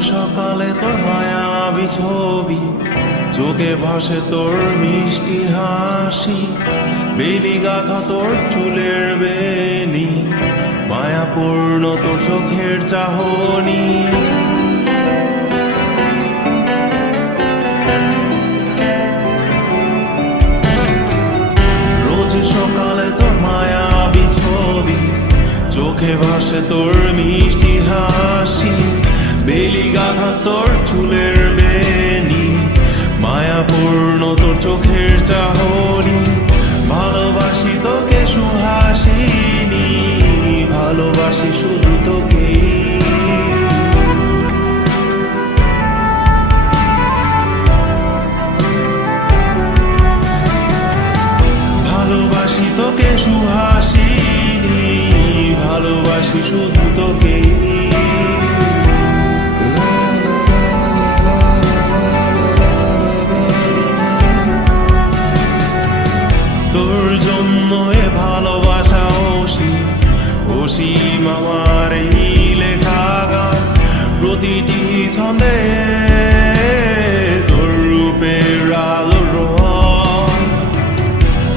সকালে তোর মায়াবি ছবি, চোখে ভাসে তোর মিষ্টি হাসি, বেলি গাথা তোর চুলের বেনি, মায়াপূর্ণ তোর চোখের চাহনি। রোজ সকালে তোর মায়াবি ছবি, চোখে ভাসে তোর মিষ্টি হাসি বেলি গাথা আমার এই লেখা প্রতিটি ছন্দে তোর রূপের আলো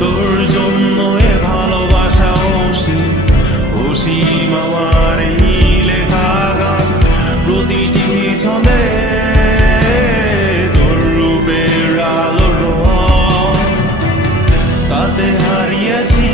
তোর জন্য ভালোবাসা অসীম অসীম আমার এই লেখা প্রতিটি ছন্দে তোর রূপের আলো তাতে হারিয়েছি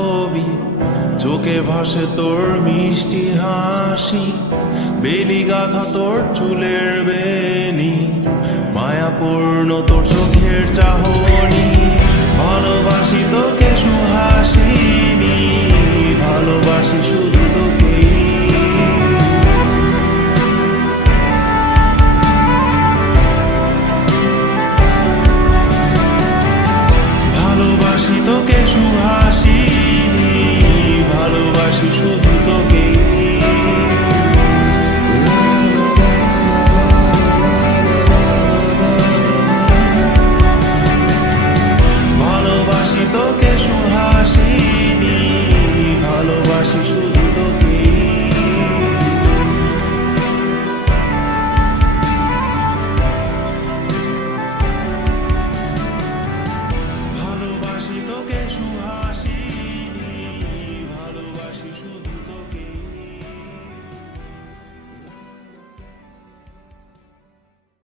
ছবি, চোখে ভাসে তোর মিষ্টি হাসি, বেলি গাথা তোর চুলের বেনি, মায়াপূর্ণ তোর চোখের চাহনি।